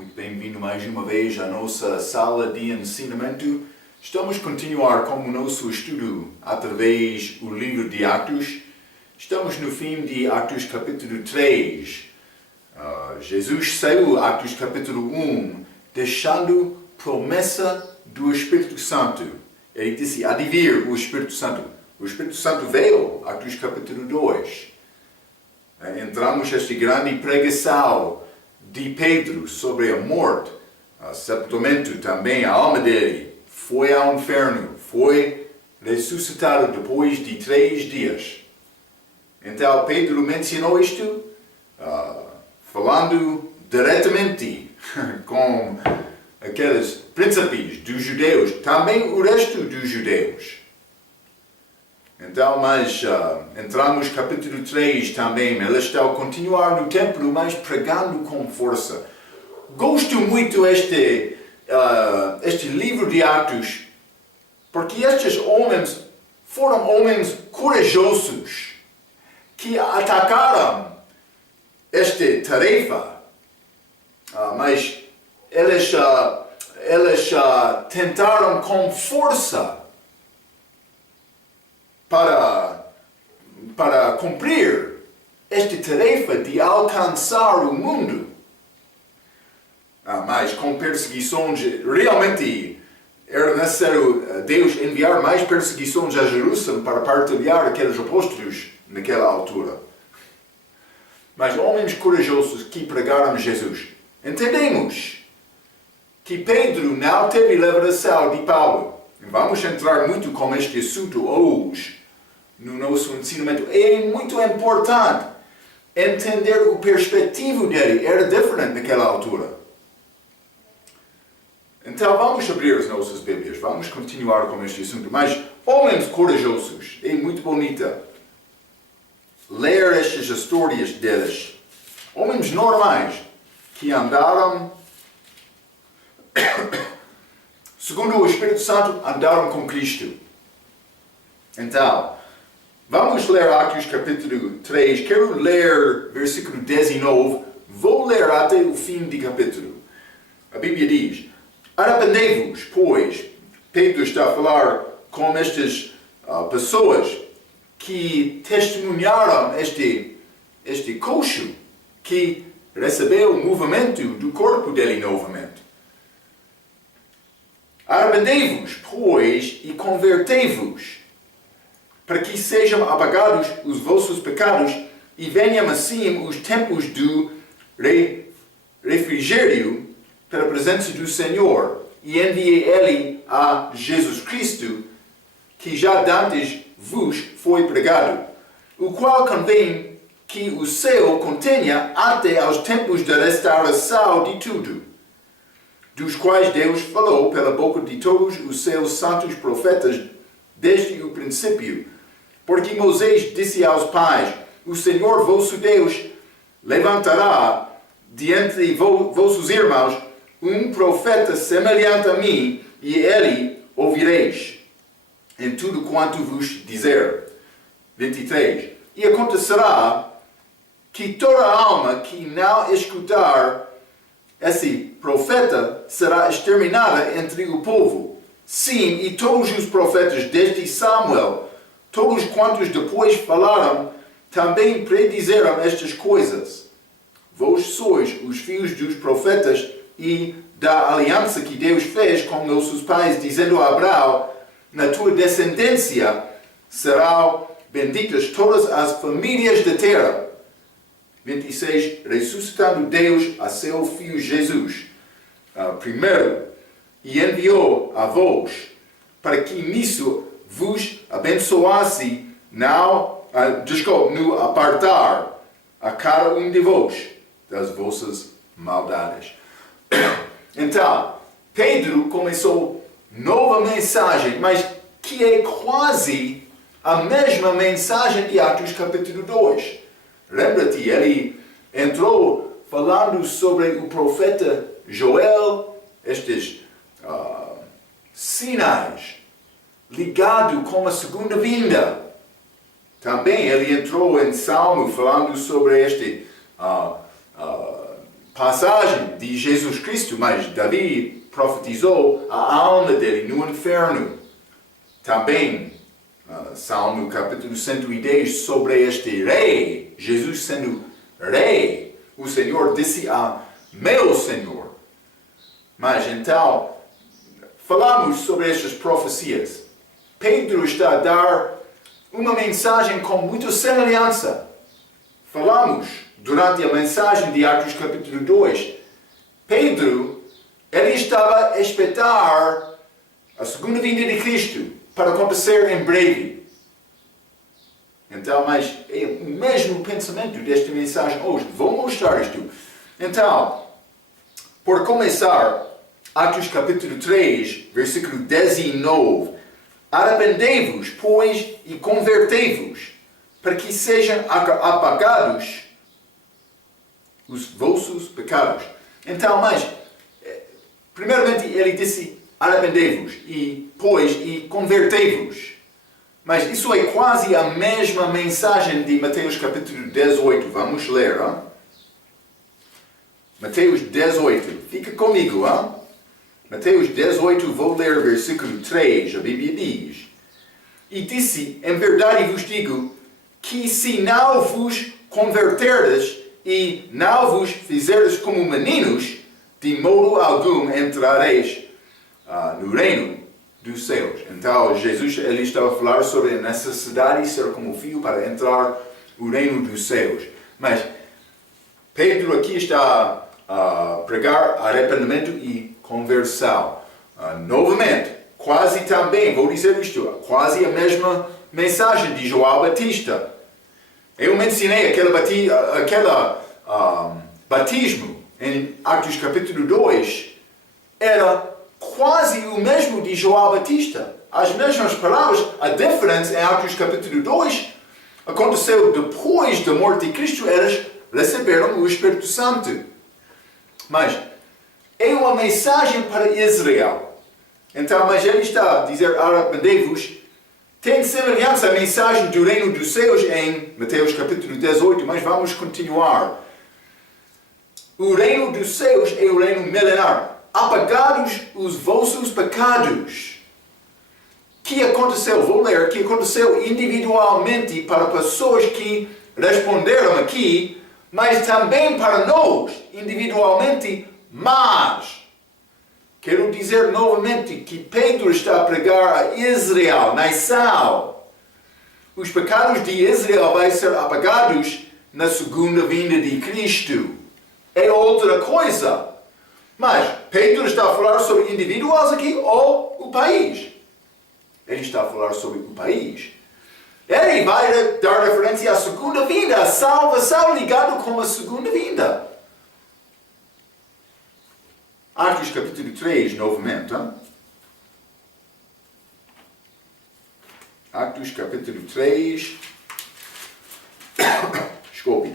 Muito bem-vindo mais uma vez à nossa sala de ensinamento. Estamos a continuar com o nosso estudo através do livro de Atos. Estamos no fim de Atos capítulo 3. Jesus saiu, Atos capítulo 1, deixando promessa do Espírito Santo. Ele disse, há de vir o Espírito Santo. O Espírito Santo veio, Atos capítulo 2. Entramos nesta grande pregação de Pedro sobre a morte, o sepultamento também, a alma dele foi ao inferno, foi ressuscitado depois de 3 dias. Então Pedro mencionou isto, falando diretamente com aqueles príncipes dos judeus, também o resto dos judeus. Então, mas entramos no capítulo 3 também, ele está a continuar no templo, mas pregando com força. Gosto muito este livro de Atos, porque estes homens foram homens corajosos, que atacaram esta tarefa, mas eles tentaram com força para cumprir esta tarefa de alcançar o mundo. Mas com perseguições, realmente era necessário Deus enviar mais perseguições a Jerusalém para partilhar aqueles apóstolos naquela altura. Mas homens corajosos que pregaram Jesus. Entendemos que Pedro não teve revelação de Paulo. Vamos entrar muito com este assunto hoje no nosso ensinamento. É muito importante entender o perspectivo dele. Era diferente naquela altura. Então vamos abrir as nossas Bíblias. Vamos continuar com este assunto. Mas homens corajosos. É muito bonita ler estas histórias deles. Homens normais que andaram segundo o Espírito Santo, andaram com Cristo. Então, vamos ler Atos capítulo 3. Quero ler versículo 19. Vou ler até o fim do capítulo. A Bíblia diz, arrependei-vos, pois, Pedro está a falar com estas pessoas que testemunharam este coxo que recebeu o movimento do corpo dele novamente. Arrependei-vos, pois, e convertei-vos, para que sejam apagados os vossos pecados e venham assim os tempos do refrigério para a presença do Senhor, e enviei ele a Jesus Cristo, que já dantes vos foi pregado, o qual convém que o céu contenha até aos tempos da restauração de tudo, dos quais Deus falou pela boca de todos os seus santos profetas desde o princípio. Porque Moisés disse aos pais, o Senhor vosso Deus levantará diante de vossos irmãos um profeta semelhante a mim, e ele ouvireis em tudo quanto vos dizer. 23. E acontecerá que toda alma que não escutar esse profeta será exterminada entre o povo. Sim, e todos os profetas desde Samuel, todos quantos depois falaram, também predizeram estas coisas. Vós sois os filhos dos profetas e da aliança que Deus fez com nossos pais, dizendo a Abraão, na tua descendência serão benditas todas as famílias da terra. 26. Ressuscitando Deus a seu Filho Jesus, primeiro, e enviou a vós, para que nisso vos abençoasse, no apartar a cada um de vós das vossas maldades. Então, Pedro começou nova mensagem, mas que é quase a mesma mensagem de Atos capítulo 2. Lembra-te, ele entrou falando sobre o profeta Joel, estes sinais ligados com a segunda vinda. Também ele entrou em Salmo falando sobre este passagem de Jesus Cristo, mas Davi profetizou a alma dele no inferno. Também, Salmo capítulo 110, sobre este rei, Jesus sendo rei, o Senhor disse a meu Senhor. Mas então, falamos sobre estas profecias. Pedro está a dar uma mensagem com muita semelhança. Falamos durante a mensagem de Atos capítulo 2. Pedro, ele estava a esperar a segunda vinda de Cristo para acontecer em breve. Então, mas é o mesmo pensamento desta mensagem hoje. Vou mostrar isto. Então, por começar, Atos capítulo 3, versículo 19. Arrependei-vos, pois, e convertei-vos, para que sejam apagados os vossos pecados. Então, mas, primeiramente ele disse, arrependei-vos, e pois, e convertei-vos. Mas isso é quase a mesma mensagem de Mateus capítulo 18. Vamos ler, hein? Mateus 18. Fica comigo, hein? Mateus 18, vou ler versículo 3, a Bíblia diz. E disse, em verdade vos digo, que se não vos converterdes e não vos fizerdes como meninos, de modo algum entrareis no reino dos céus. Então, Jesus ele estava a falar sobre a necessidade de ser como filho para entrar no reino dos céus. Mas Pedro aqui está a pregar arrependimento e conversão. Novamente, quase também, vou dizer isto, quase a mesma mensagem de João Batista. Eu mencionei aquele batismo em Atos capítulo 2, era quase o mesmo de João Batista. As mesmas palavras, a diferença em Atos capítulo 2 aconteceu depois da morte de Cristo, eles receberam o Espírito Santo. Mas é uma mensagem para Israel. Então, mas ele está a dizer, arrependei-vos. Tem semelhança a mensagem do reino dos céus em Mateus capítulo 18, mas vamos continuar. O reino dos céus é o reino milenar. Apagados os vossos pecados. O que aconteceu? Vou ler. O que aconteceu individualmente para pessoas que responderam aqui, mas também para nós, individualmente, mas quero dizer novamente que Pedro está a pregar a Israel, nação. Os pecados de Israel vão ser apagados na segunda vinda de Cristo. É outra coisa. Mas Pedro está a falar sobre indivíduos aqui ou o país? Ele está a falar sobre o país. Ele vai dar referência à segunda vinda, a salvação ligada com a segunda vinda. Atos capítulo 3, novamente. Hein? Atos capítulo 3. Desculpe.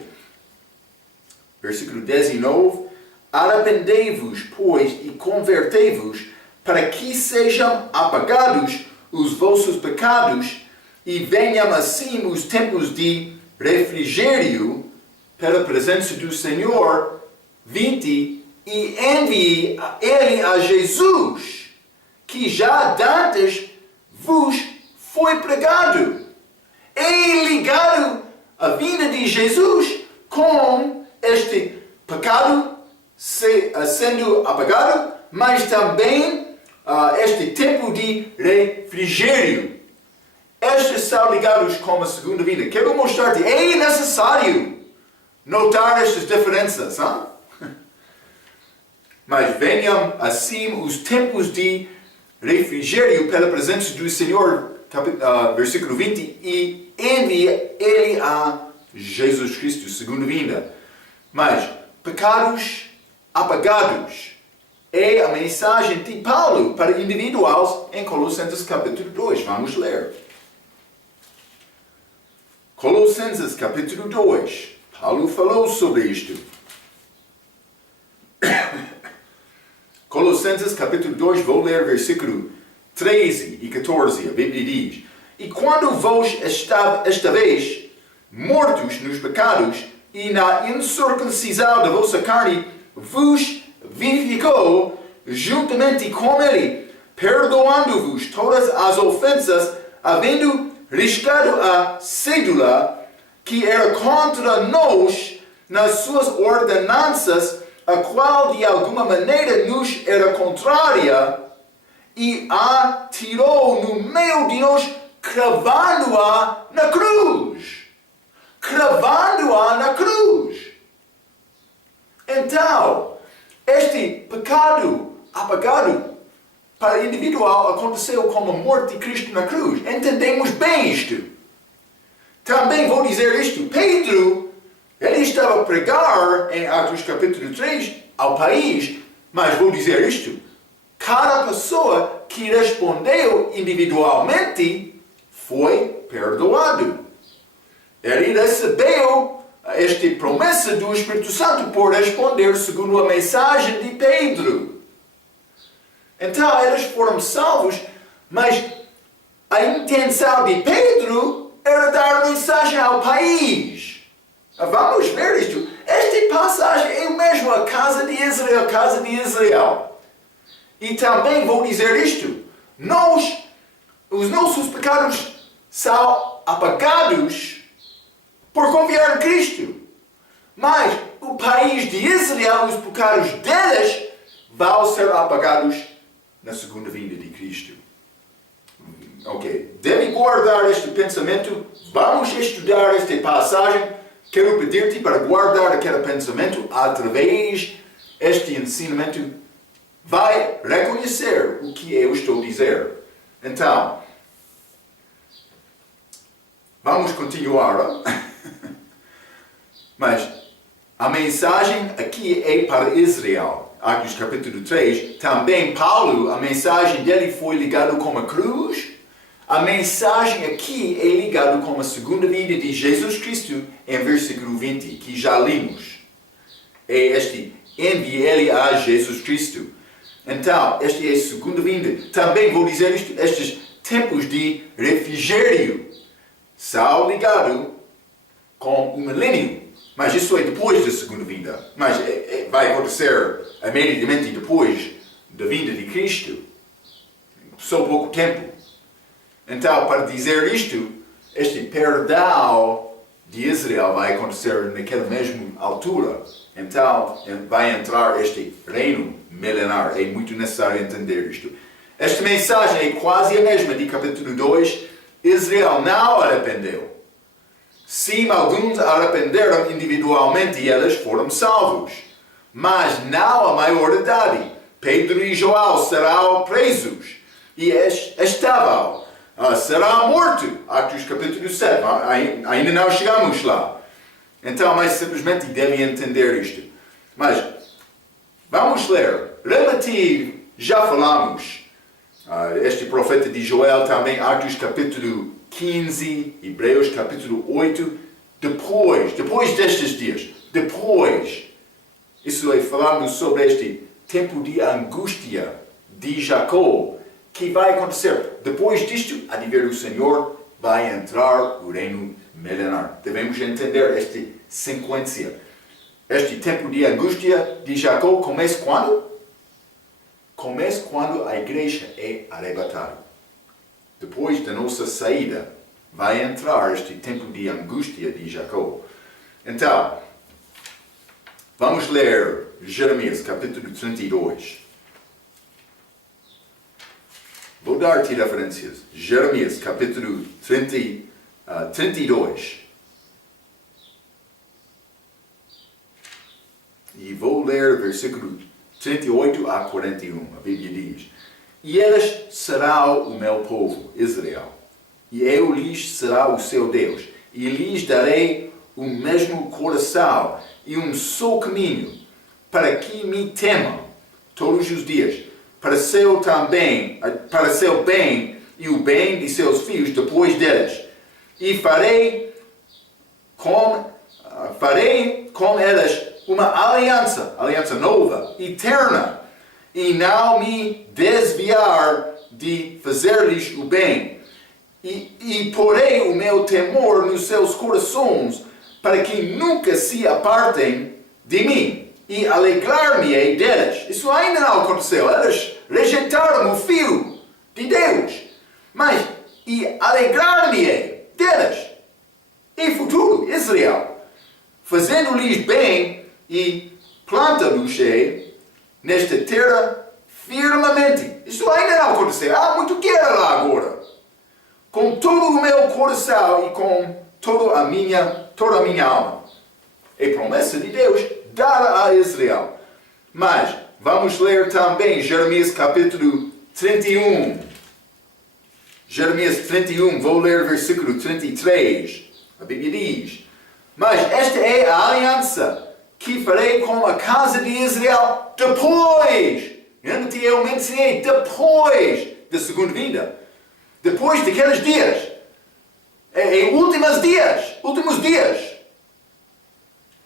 Versículo 19. Arrependei-vos, pois, e convertei-vos, para que sejam apagados os vossos pecados, e venham assim os tempos de refrigério pela presença do Senhor, 20, e envie ele a Jesus, que já dantes vos foi pregado. É ligado a vinda de Jesus com este pecado sendo apagado, mas também este tempo de refrigério. Estes são ligados com a segunda vinda. Quero mostrar-te, é necessário notar estas diferenças. Hein? Mas venham assim os tempos de refrigério pela presença do Senhor, versículo 20, e envie ele a Jesus Cristo, segunda vinda. Mas pecados apagados é a mensagem de Paulo para indivíduos em Colossenses capítulo 2. Vamos ler. Colossenses capítulo 2. Paulo falou sobre isto. Colossenses capítulo 2, vou ler versículo 13 e 14. A Bíblia diz: E quando vós estáveis mortos nos pecados e na incircuncisão da vossa carne, vos vivificou juntamente com ele, perdoando-vos todas as ofensas, havendo riscado a cédula que era contra nós nas suas ordenanças, a qual de alguma maneira nos era contrária, e a tirou no meio de nós, cravando-a na cruz. Cravando-a na cruz. Então, este pecado apagado para o individual aconteceu como a morte de Cristo na cruz. Entendemos bem isto. Também vou dizer isto. Pedro, ele estava a pregar em Atos capítulo 3 ao país, mas vou dizer isto. Cada pessoa que respondeu individualmente foi perdoado. Ele recebeu esta promessa do Espírito Santo por responder segundo a mensagem de Pedro. Então, eles foram salvos, mas a intenção de Pedro era dar mensagem ao país. Vamos ver isto. Esta passagem é o mesmo a casa de Israel. E também vou dizer isto. Os nossos pecados são apagados por confiar em Cristo. Mas o país de Israel, os pecados deles, vão ser apagados na segunda vinda de Cristo. Ok. Deve guardar este pensamento. Vamos estudar esta passagem. Quero pedir-te para guardar aquele pensamento através deste ensinamento. Vai reconhecer o que eu estou a dizer. Então, vamos continuar. Mas a mensagem aqui é para Israel. Atos capítulo 3. Também Paulo, a mensagem dele foi ligada com a cruz. A mensagem aqui é ligada com a segunda vinda de Jesus Cristo em versículo 20, que já lemos. É este, envie-lhe a Jesus Cristo. Então, esta é a segunda vinda. Também vou dizer isto, estes tempos de refrigério são ligados com o milênio. Mas isso é depois da segunda vinda. Mas vai acontecer imediatamente depois da vinda de Cristo. Só pouco tempo. Então, para dizer isto, este perdão de Israel vai acontecer naquela mesma altura. Então, vai entrar este reino milenar. É muito necessário entender isto. Esta mensagem é quase a mesma de capítulo 2. Israel não arrependeu. Sim, alguns arrependeram individualmente e eles foram salvos. Mas não a maioridade. Pedro e João serão presos. E será morto. Atos capítulo 7. Ainda não chegamos lá. Então, mas simplesmente devem entender isto. Mas, vamos ler. Relativo, já falamos. Este profeta de Joel também, Atos capítulo 15, Hebreus capítulo 8. Depois destes dias. Isso é falando sobre este tempo de angústia de Jacó, que vai acontecer. Depois disto, há de ver o Senhor, vai entrar o reino milenar. Devemos entender esta sequência. Este tempo de angústia de Jacó começa quando? Começa quando a igreja é arrebatada. Depois da nossa saída, vai entrar este tempo de angústia de Jacó. Então, vamos ler Jeremias capítulo 32. Vou dar-te referências. Jeremias capítulo 32. E vou ler versículo 38 a 41. A Bíblia diz: E eles serão o meu povo, Israel, e eu lhes será o seu Deus, e lhes darei o mesmo coração e um só caminho, para que me temam todos os dias, para seu bem e o bem de seus filhos depois deles. E farei com eles uma aliança nova, eterna, e não me desviar de fazer-lhes o bem. E porei o meu temor nos seus corações, para que nunca se apartem de mim. e alegrar-me-ei deles. Isso ainda não aconteceu. Eles rejeitaram o Filho de Deus. Mas, e alegrar-me-ei deles. Em futuro, Israel, fazendo-lhes bem e planta-los-ei nesta terra firmemente. Isso ainda não aconteceu. Há muito guerra lá agora. Com todo o meu coração e com toda a minha alma. É promessa de Deus dada a Israel. Mas vamos ler também Jeremias capítulo 31. Jeremias 31, vou ler versículo 33. A Bíblia diz: mas esta é a aliança que farei com a casa de Israel depois. Lembra-te, eu mencionei depois da segunda vinda. Depois daqueles dias. Em últimos dias.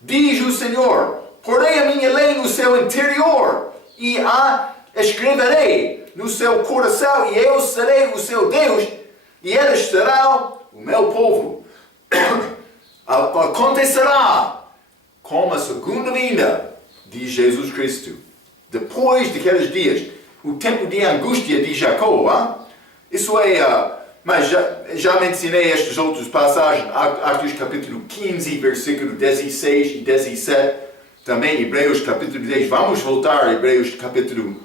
Diz o Senhor: porei a minha lei no seu interior e a escreverei no seu coração, e eu serei o seu Deus, e eles serão o meu povo. Acontecerá como a segunda vinda de Jesus Cristo. Depois daqueles dias, o tempo de angústia de Jacó, isso é... mas já mencionei estas outras passagens, Atos capítulo 15, versículo 16 e 17, também Hebreus capítulo 10, vamos voltar a Hebreus capítulo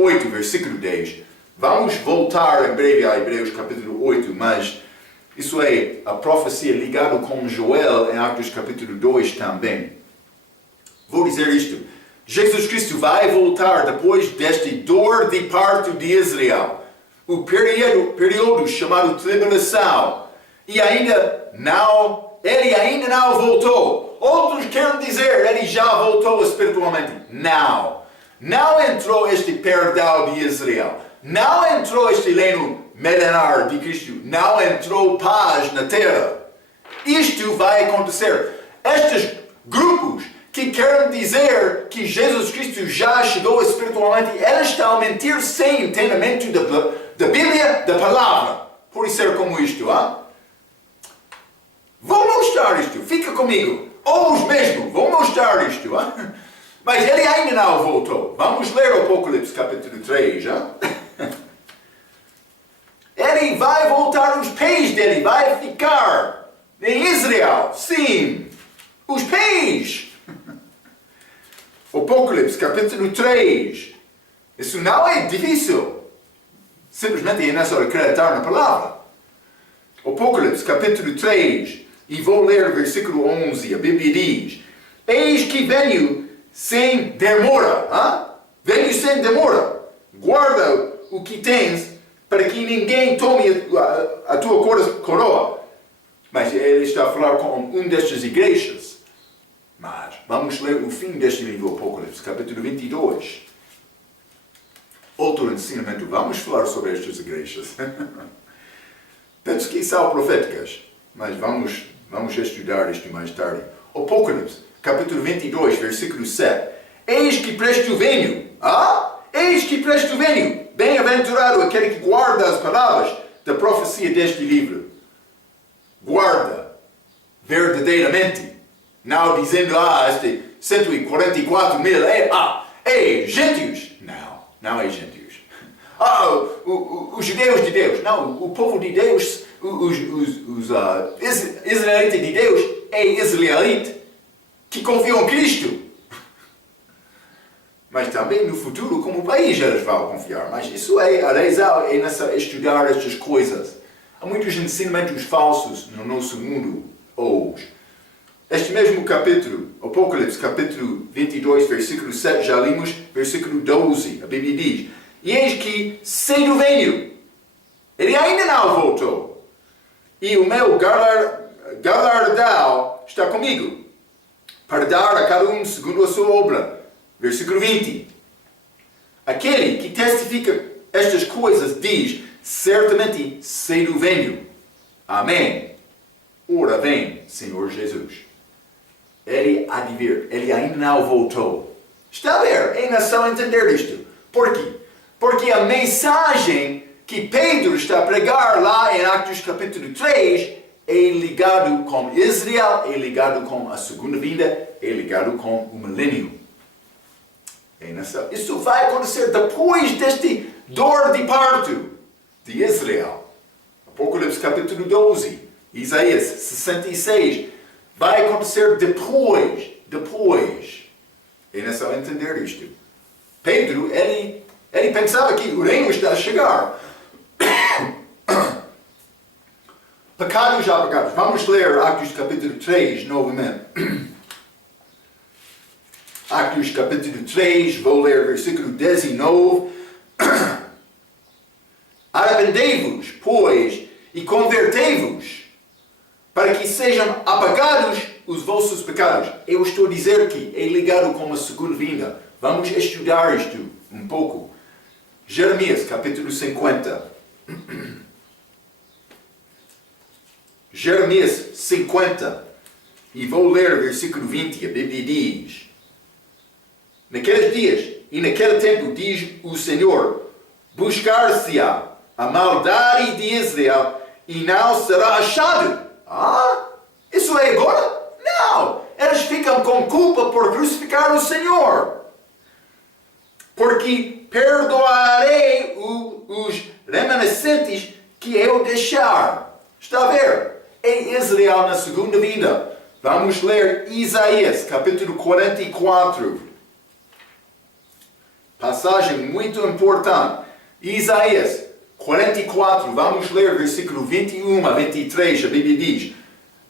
8, versículo 10. Vamos voltar em breve a Hebreus capítulo 8, mas isso é a profecia ligada com Joel em Atos capítulo 2 também. Vou dizer isto, Jesus Cristo vai voltar depois deste dor de parto de Israel. O período chamado tribulação, e ele ainda não voltou. Outros querem dizer, ele já voltou espiritualmente. Não entrou este perdão de Israel. Não entrou este reino milenar de Cristo. Não entrou paz na terra. Isto vai acontecer. Estes grupos que querem dizer que Jesus Cristo já chegou espiritualmente, eles estão a mentir sem entendimento da Bíblia, da palavra. Por ser como isto, Vou mostrar isto, fica comigo. Hoje mesmo, vou mostrar isto, Mas ele ainda não voltou. Vamos ler o Apocalipse capítulo 3, Ele vai voltar, os pés dele vai ficar em Israel. Sim, os pés. Apocalipse capítulo 3. Isso não é difícil. Simplesmente é necessário acreditar na palavra. Apocalipse capítulo 3. E vou ler o versículo 11. A Bíblia diz: eis que venho sem demora. Venho sem demora. Guarda o que tens, para que ninguém tome a tua coroa. Mas ele está a falar com destas igrejas. Mas vamos ler o fim deste livro, Apocalipse, capítulo 22. Outro ensinamento, vamos falar sobre estas igrejas. Penso que são proféticas, mas vamos estudar isto mais tarde. Apocalipse, capítulo 22, versículo 7. Eis que presto venho. Eis que presto venho. Bem-aventurado aquele que guarda as palavras da profecia deste livro. Guarda verdadeiramente. Não dizendo, este 144 mil é gentios. Não é gentios. Os judeus de Deus. Não, o povo de Deus, os israelitas de Deus é israelita que confiam em Cristo. Mas também no futuro, como país, eles vão confiar. Mas isso a razão é estudar estas coisas. Há muitos ensinamentos falsos no nosso mundo hoje. Este mesmo capítulo, Apocalipse, capítulo 22, versículo 7, já limos, versículo 12, a Bíblia diz: e eis que cedo venho. Ele ainda não voltou. E o meu galardão está comigo, para dar a cada um segundo a sua obra. Versículo 20. Aquele que testifica estas coisas diz: certamente cedo venho. Amém. Ora vem, Senhor Jesus. Ele há de vir. Ele ainda não voltou. Está a ver? É necessário entender isto. Por quê? Porque a mensagem que Pedro está a pregar lá em Atos capítulo 3 é ligado com Israel, é ligado com a segunda vinda, é ligado com o milênio. Isso vai acontecer depois deste dor de parto de Israel. Apocalipse capítulo 12, Isaías 66. Vai acontecer depois. É necessário entender isto. Pedro, ele pensava que o reino está a chegar. Pecados já pecados. Vamos ler Atos capítulo 3 novamente. Atos capítulo 3, vou ler versículo 19. Arrependei-vos, pois, e convertei-vos, para que sejam apagados os vossos pecados. Eu estou a dizer que é ligado com a segunda vinda. Vamos estudar isto um pouco. Jeremias capítulo 50. Jeremias 50. E vou ler o versículo 20. A Bíblia diz: naqueles dias e naquele tempo, diz o Senhor, buscar-se-á a maldade de Israel e não será achado. Isso é agora? Não! Eles ficam com culpa por crucificar o Senhor. Porque perdoarei os remanescentes que eu deixar. Está a ver? É Israel na segunda vinda. Vamos ler Isaías, capítulo 44. Passagem muito importante. Isaías 44, vamos ler versículo 21 a 23. A Bíblia diz: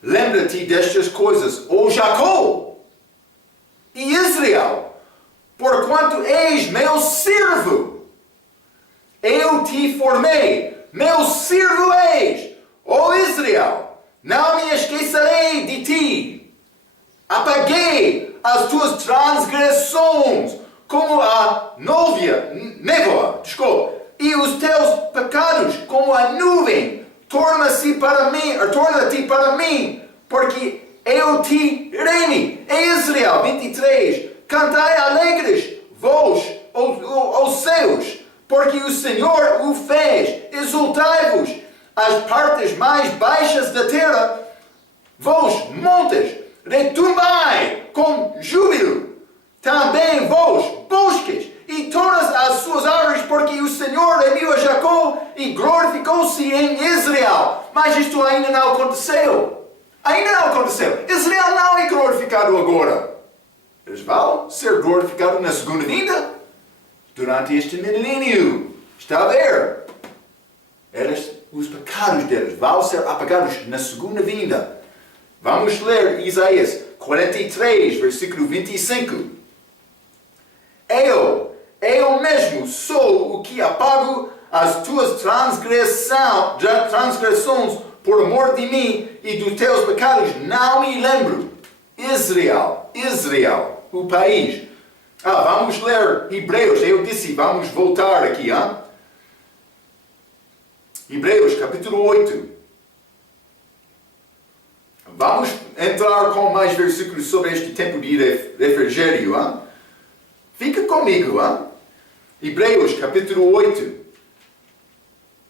lembra-te destas coisas, ó Jacó e Israel, porquanto és meu servo. Eu te formei, meu servo és, ó Israel. Não me esquecerei de ti. Apaguei as tuas transgressões como a névoa, e os teus pecados como a nuvem. Torna-te para mim, porque eu te remi. Em Israel 23, cantai alegres vós, os céus, porque o Senhor o fez. Exultai-vos as partes mais baixas da terra, vós montes, retumbai com júbilo. Também vós, bosques, e todas as suas árvores, porque o Senhor remiu a Jacó e glorificou-se em Israel. Mas isto ainda não aconteceu. Israel não é glorificado agora. Eles vão ser glorificados na segunda vinda, durante este milênio. Está a ver? Os pecados deles vão ser apagados na segunda vinda. Vamos ler Isaías 43, versículo 25. Eu mesmo sou o que apago as tuas transgressões por amor de mim, e dos teus pecados não me lembro. Israel, o país. Vamos ler Hebreus. Eu disse, vamos voltar aqui. Hebreus capítulo 8. Vamos entrar com mais versículos sobre este tempo de refrigério. Fica comigo. Hebreus capítulo 8.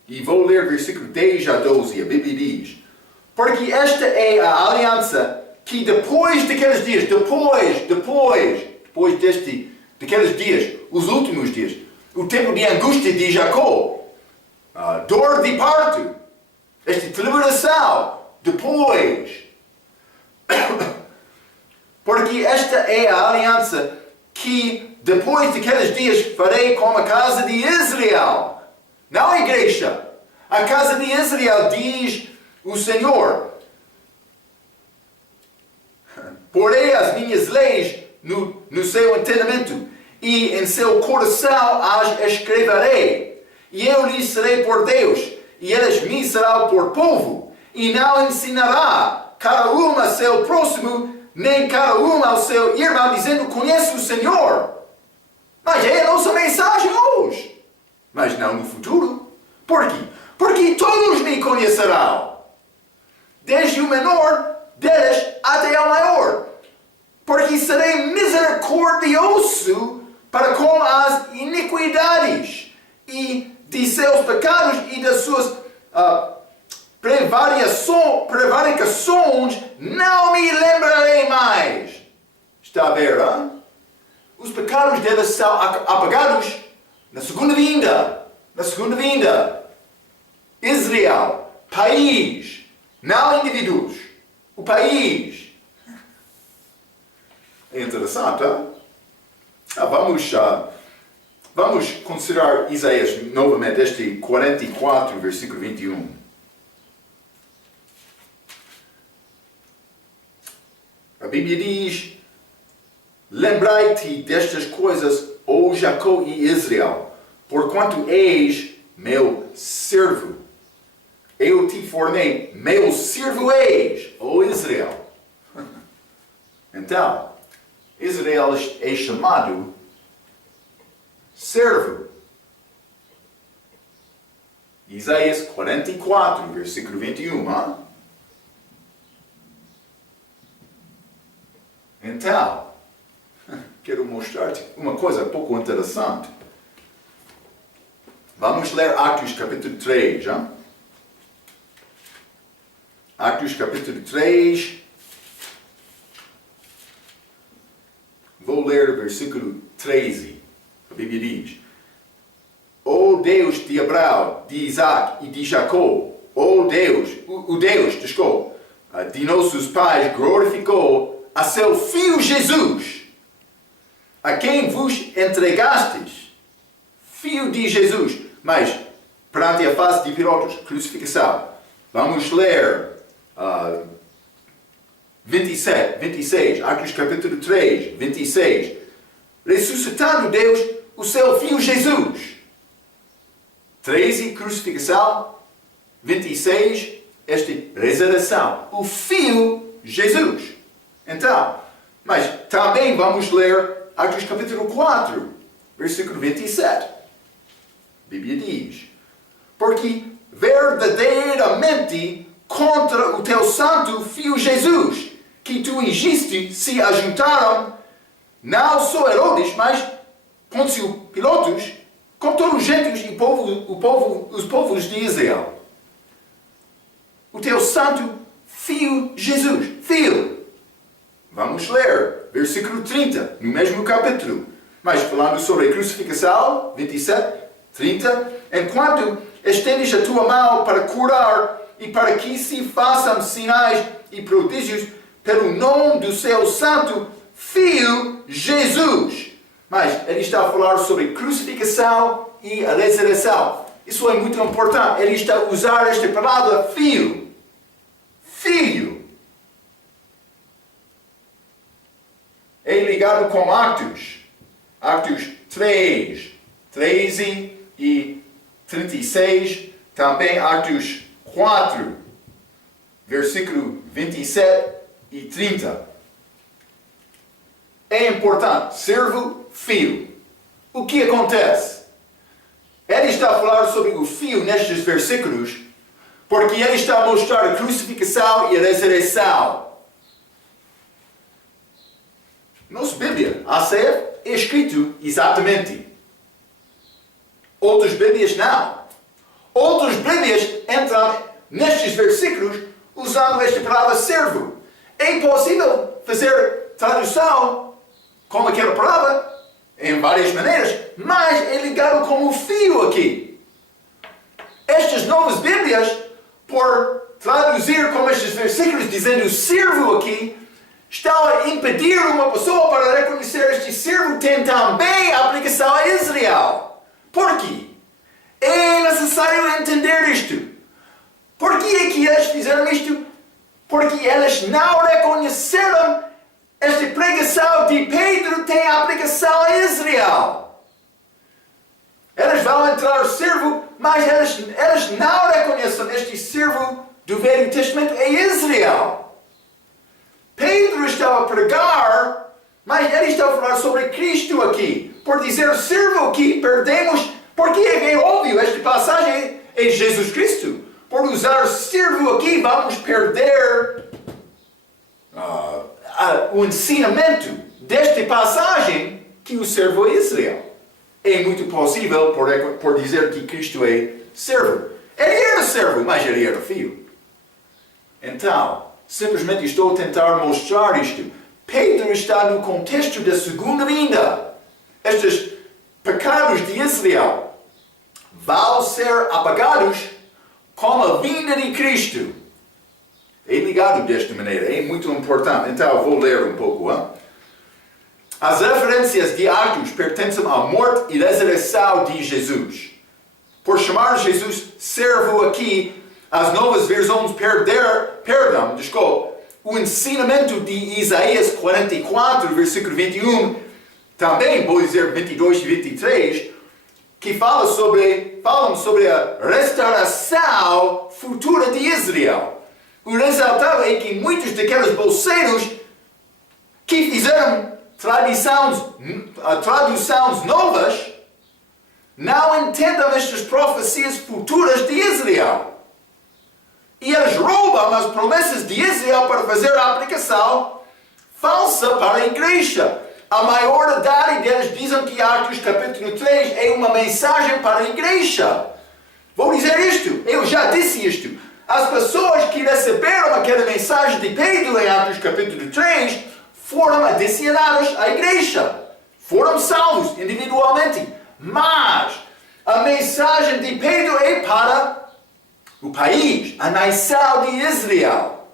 E vou ler versículo 10 a 12. A Bíblia diz: porque esta é a aliança que depois daqueles dias, daqueles dias, os últimos dias, o tempo de angústia de Jacó, dor de parto, esta liberação, depois. Porque esta é a aliança que depois daqueles dias farei com a casa de Israel. Não a igreja. A casa de Israel, diz o Senhor. Porei as minhas leis no seu entendimento, e em seu coração as escreverei. E eu lhes serei por Deus, e eles me serão por povo. E não ensinará cada um a seu próximo, nem cada um ao seu irmão, dizendo: conheço o Senhor. Mas é a nossa mensagem hoje. Mas não no futuro. Por quê? Porque todos me conhecerão, desde o menor deles até o maior. Porque serei misericordioso para com as iniquidades e de seus pecados e das suas prevaricações não me lembrarei mais. Está a ver, hein? Os pecados deles são apagados na segunda vinda. Na segunda vinda. Israel, país, não indivíduos. O país. É interessante, hein? Vamos considerar Isaías novamente, este 44, versículo 21. A Bíblia diz: lembrai-te destas coisas, ó Jacó e Israel, porquanto és meu servo. Eu te formei, meu servo és, ó Israel. Então, Israel é chamado servo. Isaías 44, versículo 21. Hein? Então, quero mostrar-te uma coisa pouco interessante. Vamos ler Atos capítulo 3. Hein? Atos capítulo 3. Vou ler o versículo 13. A Bíblia diz: ó Deus de Abraão, de Isaac e de Jacó, o Deus de nossos pais glorificou a seu Filho Jesus, a quem vos entregastes. Filho de Jesus, mas perante a face de Pilatos, crucificação. Vamos ler 26, Atos capítulo 3, 26. Ressuscitando Deus o seu Filho Jesus. 13, crucificação. 26, esta ressurreição. O Filho Jesus. Então, mas também vamos ler Atos capítulo 4, versículo 27. A Bíblia diz: porque verdadeiramente contra o teu santo Filho Jesus, que tu ungiste, se ajuntaram não só Herodes, mas Pôncio Pilatos, com todos os gentios e os povos de Israel. O teu santo Filho Jesus. Filho. Vamos ler, versículo 30, no mesmo capítulo. Mas falando sobre a crucificação, 27, 30. Enquanto estendes a tua mão para curar e para que se façam sinais e prodígios pelo nome do seu santo Filho Jesus. Mas ele está a falar sobre crucificação e a ressurreição. Isso é muito importante. Ele está a usar esta palavra filho. Filho. É ligado com Atos. Atos 3, 13 e 36. Também Atos 4, versículo 27 e 30. É importante, servo, filho. O que acontece? Ele está a falar sobre o filho nestes versículos, porque ele está a mostrar a crucificação e a ressurreição. Nossa Bíblia, a ser, é escrito exatamente. Outras Bíblias não. Outras Bíblias entram nestes versículos usando esta palavra servo. É possível fazer tradução com aquela palavra em várias maneiras, mas é ligado como filho aqui. Estas novas Bíblias, por traduzir como estes versículos dizendo servo aqui, estão a impedir uma pessoa para reconhecer este servo tem também aplicação a Israel. Por quê? É necessário entender isto. Por que é que eles fizeram isto? Porque eles não reconheceram esta pregação de Pedro tem aplicação a Israel. Eles vão entrar servo, mas eles não reconhecem este servo do Velho Testamento é Israel. Pedro estava a pregar, mas ele estava a falar sobre Cristo aqui. Por dizer servo aqui, perdemos, porque é óbvio, esta passagem é Jesus Cristo. Por usar servo aqui, vamos perder o ensinamento desta passagem que o servo é Israel. É muito possível por dizer que Cristo é servo. Ele era servo, mas ele era filho. Então, simplesmente estou a tentar mostrar isto. Pedro está no contexto da segunda vinda. Estes pecados de Israel vão ser apagados com a vinda de Cristo. É ligado desta maneira, é muito importante. Então, eu vou ler um pouco. Hein? As referências de Atos pertencem à morte e ressurreição de Jesus. Por chamar Jesus servo aqui, as novas versões perdão, o ensinamento de Isaías 44, versículo 21, também vou dizer 22 e 23, que falam sobre a restauração futura de Israel. O resultado é que muitos daqueles bolseiros que fizeram traduções novas não entendem estas profecias futuras de Israel. E eles roubam as promessas de Israel para fazer a aplicação falsa para a igreja. A maioridade deles dizem que Atos capítulo 3 é uma mensagem para a igreja. Vou dizer isto, eu já disse isto. As pessoas que receberam aquela mensagem de Pedro em Atos capítulo 3 foram adicionadas à igreja. Foram salvos individualmente. Mas a mensagem de Pedro é para o país, a nação de Israel.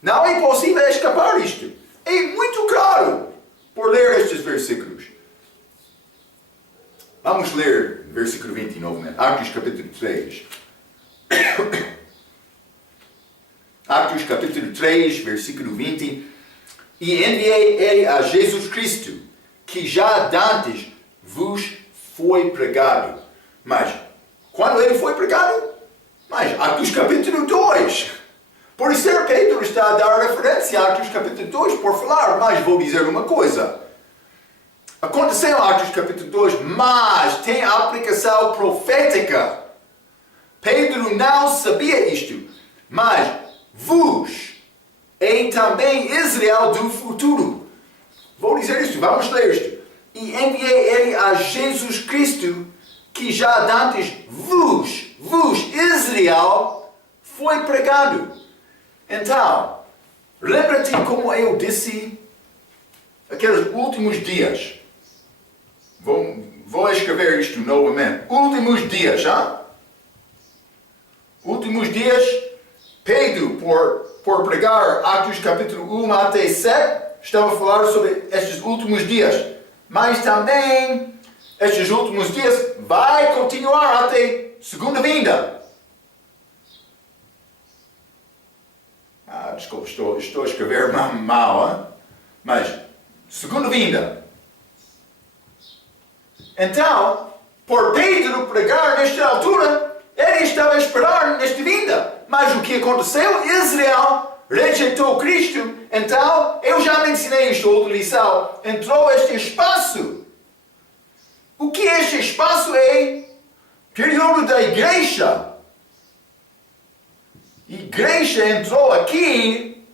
Não é possível escapar isto. É muito claro por ler estes versículos. Vamos ler versículo 20 novamente. Atos capítulo 3. Atos capítulo 3, versículo 20. E enviei ele a Jesus Cristo, que já dantes vos foi pregado. Mas, quando ele foi pregado? Mas, Atos capítulo 2. Por isso, Pedro está a dar referência a Atos capítulo 2 por falar. Mas, vou dizer uma coisa. Aconteceu em Atos capítulo 2, mas tem aplicação profética. Pedro não sabia isto. Mas, vos é também Israel do futuro. Vou dizer isto, vamos ler isto. E enviei ele a Jesus Cristo, que já dantes vos, Israel, foi pregado. Então, lembra-te como eu disse aqueles últimos dias. Vou escrever isto novamente. Últimos dias, hein? Últimos dias, Pedro, por pregar Atos capítulo 1 até 7, estava a falar sobre estes últimos dias. Mas também, estes últimos dias vai continuar até segunda vinda. Desculpa, estou a escrever mal, hein? Mas, segunda vinda. Então, por Pedro pregar nesta altura, ele estava a esperar nesta vinda. Mas o que aconteceu? Israel rejeitou Cristo. Então, eu já mencionei isto outra lição. Entrou este espaço. O que este espaço é? Período da igreja. Igreja entrou aqui,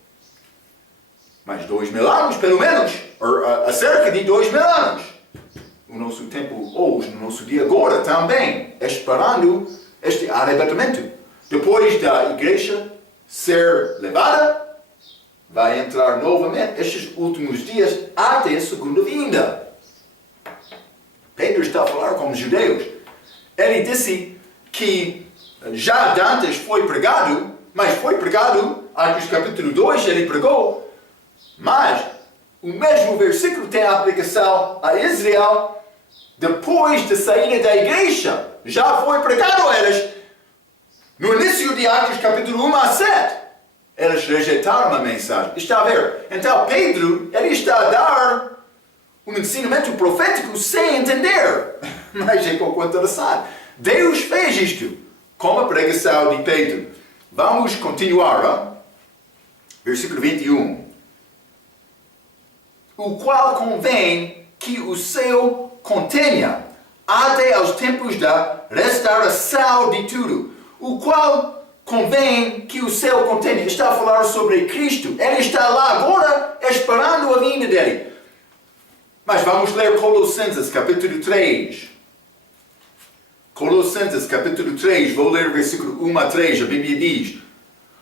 mais 2000 anos, pelo menos, há cerca de 2000 anos. O nosso tempo hoje, no nosso dia agora também, esperando este arrebatamento. Depois da igreja ser levada, vai entrar novamente estes últimos dias até a segunda vinda. Pedro está a falar com os judeus. Ele disse que já antes foi pregado, mas foi pregado, Atos capítulo 2 ele pregou, mas o mesmo versículo tem aplicação a Israel depois da saída da igreja. Já foi pregado a eles no início de Atos capítulo 1 a 7. Eles rejeitaram a mensagem. Está a ver? Então Pedro, ele está a dar um ensinamento profético sem entender. Mas é pouco interessante. Deus fez isto com a pregação de Pedro. Vamos continuar. Hein? Versículo 21. O qual convém que o céu contenha até aos tempos da restauração de tudo. O qual convém que o céu contenha. Está a falar sobre Cristo. Ele está lá agora esperando a vinda dele. Mas vamos ler Colossenses capítulo 3. Colossenses capítulo 3, vou ler versículo 1 a 3, a Bíblia diz: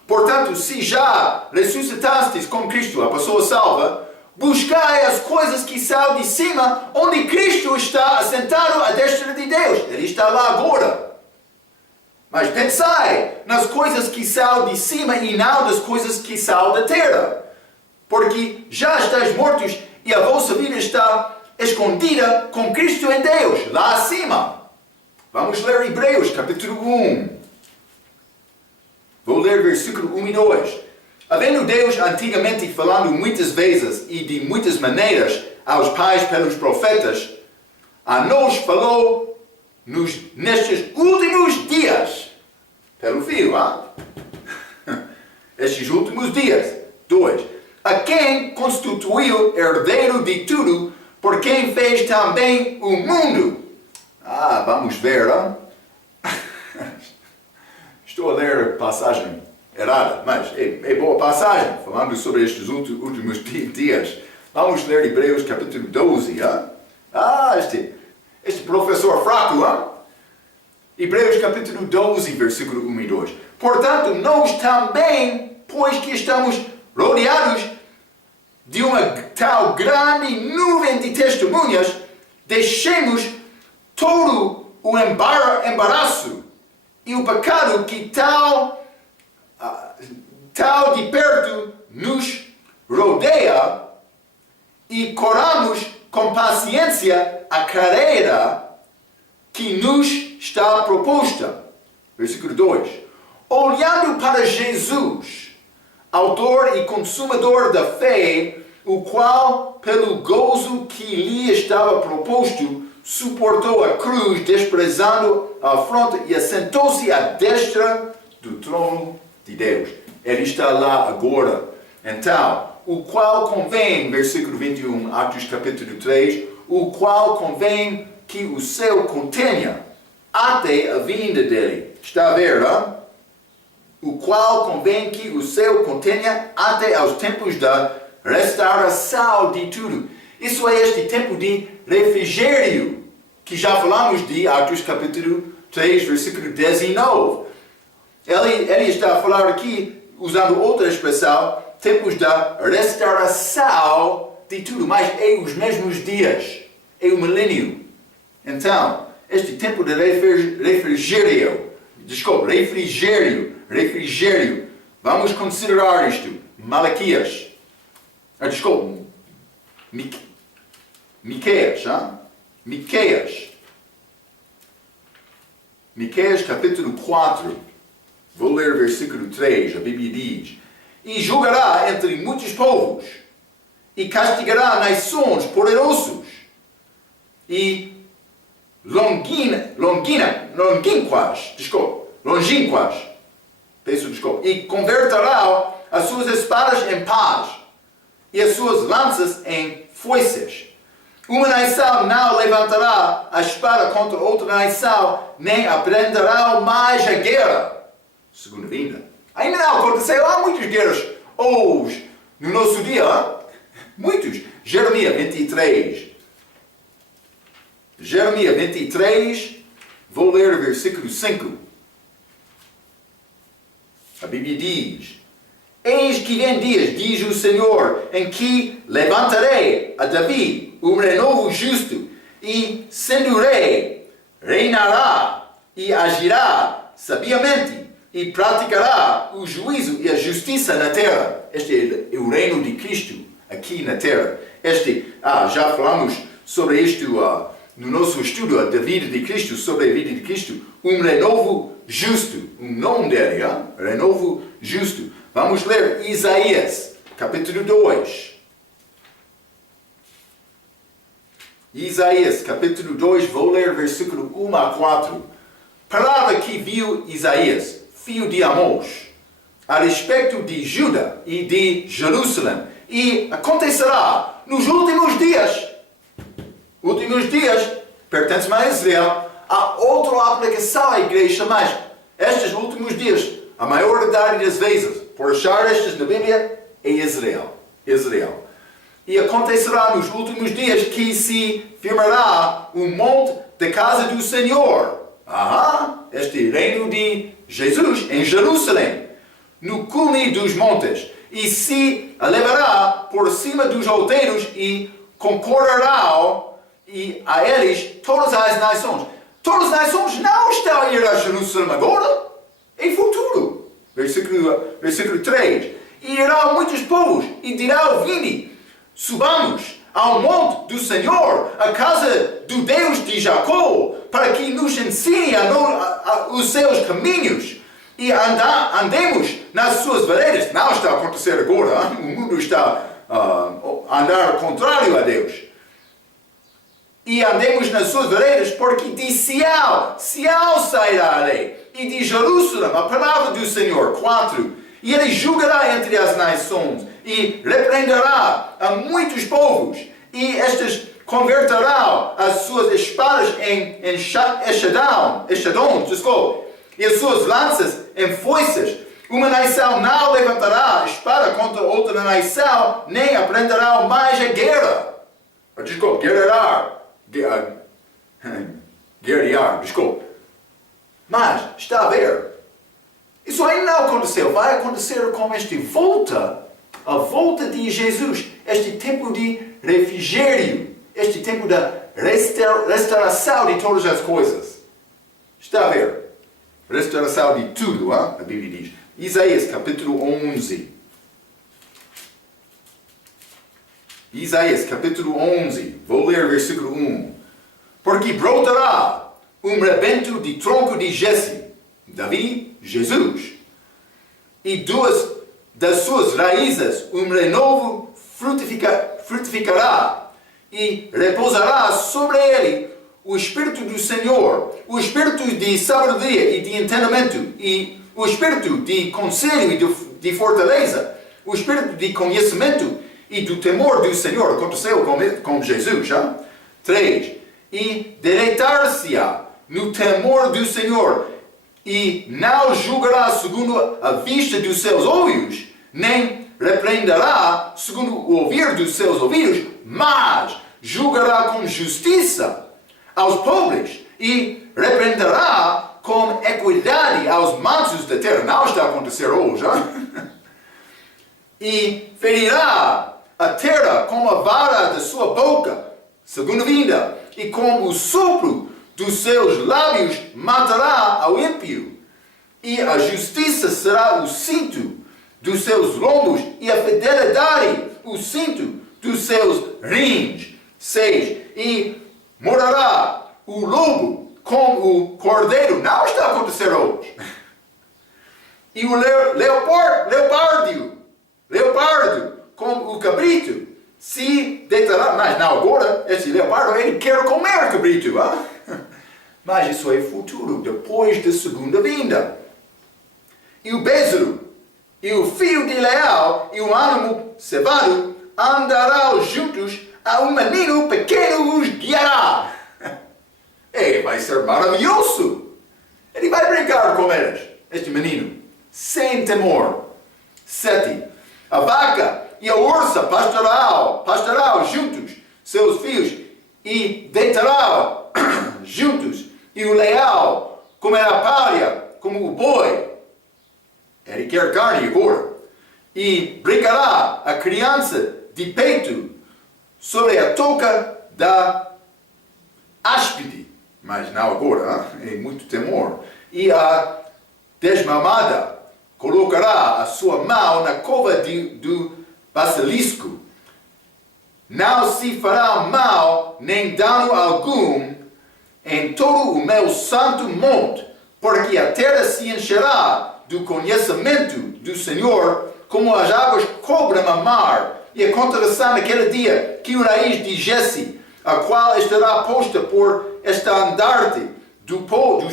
Portanto, se já ressuscitastes com Cristo, a pessoa salva, buscai as coisas que são de cima, onde Cristo está assentado à destra de Deus. Ele está lá agora. Mas pensai nas coisas que são de cima e não das coisas que são da terra. Porque já estáis mortos e a vossa vida está escondida com Cristo em Deus, lá acima. Vamos ler Hebreus, capítulo 1. Vou ler versículo 1 e 2. Havendo Deus antigamente falando muitas vezes e de muitas maneiras aos pais pelos profetas, a nós falou nestes últimos dias, pelo Filho, estes últimos dias. 2. A quem constituiu herdeiro de tudo, por quem fez também o mundo. Vamos ver, Estou a ler a passagem errada, mas é boa passagem, falando sobre estes últimos dias. Vamos ler Hebreus capítulo 12, Este professor fraco, Hebreus capítulo 12, versículo 1 e 2. Portanto, nós também, pois que estamos rodeados de uma tal grande nuvem de testemunhas, deixemos todo o embaraço e o pecado que tal de perto nos rodeia e corramos com paciência a carreira que nos está proposta. Versículo 2. Olhando para Jesus, autor e consumador da fé, o qual, pelo gozo que lhe estava proposto, suportou a cruz, desprezando a afronta, e assentou-se à destra do trono de Deus. Ele está lá agora. Então, o qual convém, versículo 21, Atos capítulo 3, o qual convém que o céu contenha até a vinda dele. Está a ver, O qual convém que o céu contenha até aos tempos da restauração de tudo. Isso é este tempo de refrigério, que já falamos de Atos capítulo 3, versículo 19. Ele está a falar aqui, usando outra expressão, tempos da restauração de tudo, mas é os mesmos dias, é o milênio. Então, este tempo de refrigério, vamos considerar isto. Malaquias, Miqueias capítulo 4, vou ler versículo 3, a Bíblia diz: E julgará entre muitos povos, e castigará nações poderosos, e longínquas, e converterá as suas espadas em paz, e as suas lanças em foices. Uma nação não levantará a espada contra outra nação, nem aprenderá mais a guerra. Segunda vinda. Ainda não aconteceu, há muitas guerras hoje, no nosso dia, muitos. Jeremias 23, vou ler o versículo 5. A Bíblia diz: Eis que vem dias, diz o Senhor, em que levantarei a Davi um renovo justo, e sendo rei, reinará e agirá sabiamente, e praticará o juízo e a justiça na terra. Este é o reino de Cristo aqui na terra. Já falamos sobre isto no nosso estudo da vida de Cristo, sobre a vida de Cristo. Um renovo justo, o nome dele, renovo justo. Vamos ler Isaías, capítulo 2. Isaías, capítulo 2, vou ler versículo 1 a 4. Palavra que viu Isaías, filho de Amós, a respeito de Judá e de Jerusalém. E acontecerá nos últimos dias pertencem a Israel. Há outra aplicação à igreja, mas estes últimos dias, a maioridade das vezes, por achar estes na Bíblia, é Israel. E acontecerá nos últimos dias que se firmará o monte da casa do Senhor. Este reino de Jesus em Jerusalém, no cume dos montes, e se elevará por cima dos outeiros, e concorrerão e a eles todas as nações. Todas as nações não estão a ir a Jerusalém agora, é futuro. Versículo 3. E irão muitos povos, e dirão: vinde, subamos ao monte do Senhor, a casa do Deus de Jacó, para que nos ensine os seus caminhos, e andemos nas suas veredas. Não está a acontecer agora, o mundo está a andar contrário a Deus. E andemos nas suas veredas, porque de Sião sairá a lei, e de Jerusalém a palavra do Senhor. 4. E ele julgará entre as nações, e repreenderá a muitos povos, e estes converterão as suas espadas em enxadões, e as suas lanças em foices. Uma nação não levantará a espada contra outra nação, nem aprenderá mais a guerra. Guerrear. Mas, está a ver, isso ainda não aconteceu. Vai acontecer com a volta de Jesus, este tempo de refrigério, este tempo da restauração de todas as coisas. Está a ver? Restauração de tudo, a Bíblia diz. Isaías capítulo 11. Isaías capítulo 11, vou ler versículo 1. Porque brotará rebento de tronco de Jesse, Davi, Jesus, e das suas raízes renovo frutificará, e repousará sobre ele o Espírito do Senhor, o Espírito de sabedoria e de entendimento, e o Espírito de conselho e de fortaleza, o Espírito de conhecimento e do temor do Senhor. Aconteceu com Jesus. 3. E deleitar-se-á no temor do Senhor, e não julgará segundo a vista dos seus olhos, nem repreenderá segundo o ouvir dos seus ouvidos, mas julgará com justiça aos pobres, e repreenderá com equidade aos mansos da terra. Não está a acontecer hoje. E ferirá a terra com a vara da sua boca, segunda vinda, e com o sopro dos seus lábios matará ao ímpio, e a justiça será o cinto dos seus lombos, e a fidelidade o cinto dos seus rins. 6. E morará o lobo com o cordeiro. Não está a acontecer hoje. E o leopardo com o cabrito se deitará. Mas não agora, esse leopardo, ele quer comer cabrito. Mas isso é futuro, depois da segunda vinda. E o bezerro, e o fio de leal, e o ânimo cevado andarão juntos, a um menino pequeno os guiará. Vai ser maravilhoso. Ele vai brincar com eles, este menino, sem temor. 7. A vaca e a ursa pastarão juntos seus filhos, e deitarão juntos, e o leal comerá palha como o boi. Ele quer carne agora. E brincará a criança de peito sobre a touca da áspide. Mas não agora, é muito temor. E a desmamada colocará a sua mão na cova do basilisco. Não se fará mal nem dano algum em todo o meu santo monte, porque a terra se encherá do conhecimento do Senhor, como as águas cobrem a mar. E acontecerá naquele dia que o raiz de Jesse, a qual estará posta por estandarte dos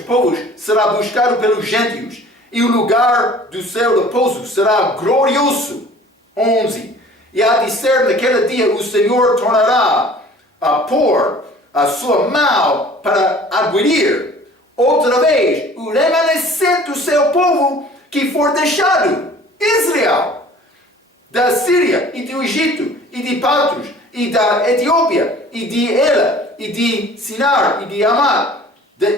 povos, será buscado pelos gentios, e o lugar do seu repouso será glorioso. 11. E há de ser naquele dia o Senhor tornará a pôr a sua mão para aguir outra vez o remanescente do seu povo que for deixado, Israel, da Síria e do Egito e de Patros e da Etiópia e de Ela e de Sinar e de Amad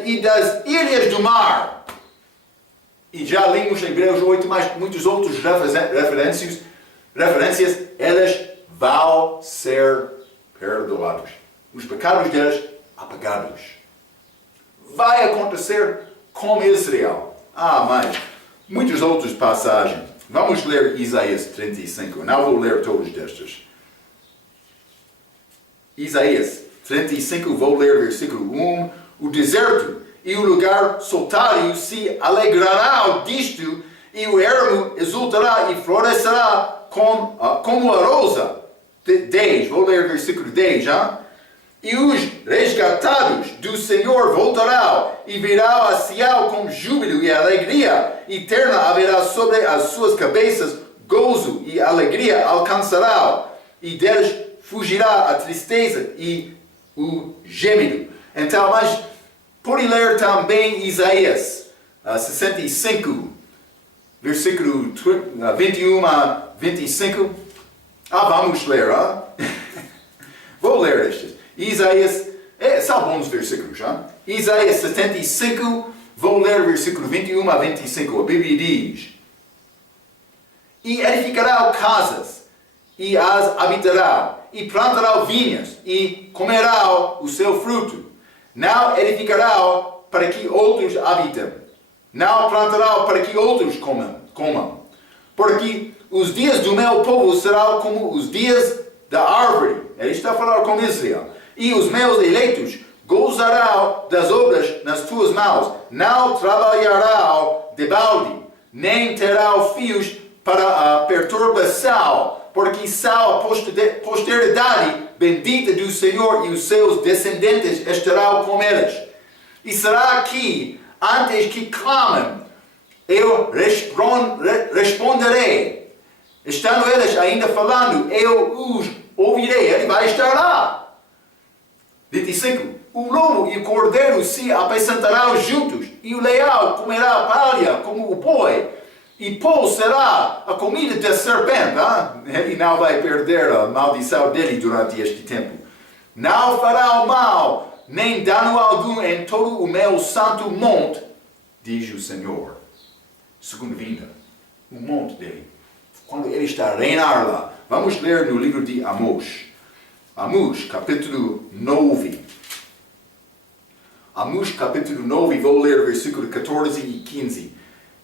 e das ilhas do mar. e já lemos em Hebreus 8, mas muitos outros referências, eles vão ser perdoados. Os pecados deles apagados. Vai acontecer com Israel. Mas muitas outras passagens. Vamos ler Isaías 35. Eu não vou ler todos destes. Isaías 35, vou ler versículo 1. O deserto e o lugar solitário se alegrará disto, e o ermo exultará e florescerá como a rosa. 10, vou ler versículo 10, já? E os resgatados do Senhor voltarão, e virão a Sião com júbilo e alegria eterna haverá sobre as suas cabeças, gozo e alegria alcançarão, e deles fugirá a tristeza e o gemido. Então, mas pode ler também Isaías 65, versículo 21 a 25. Vamos ler, Vou ler estes. Isaías, são bons versículos, Isaías 75, vou ler versículo 21 a 25. A Bíblia diz: E edificará casas, e as habitará, e plantará vinhas, e comerá o seu fruto. Não edificará para que outros habitem, não plantará para que outros comam. Porque os dias do meu povo serão como os dias da árvore. Ele está a falar com Israel. E os meus eleitos gozarão das obras nas tuas mãos. Não trabalharão de balde, nem terão fios para a perturbação, porque são a posteridade bendita do Senhor, e os seus descendentes estarão com eles. E será que, antes que clamem, eu responderei. Estando eles ainda falando, eu os ouvirei. Ele vai estar lá. 25. O lobo e o cordeiro se apacentarão juntos, e o leão comerá palha como o boi, e pó será a comida da serpente. Ele não vai perder a maldição dele durante este tempo. Não fará o mal, nem dano algum em todo o meu santo monte, diz o Senhor. Segunda vinda, o monte dele, quando ele está a reinar lá. Vamos ler no livro de Amós. Amós, capítulo 9. Amós, capítulo 9, vou ler versículo 14 e 15.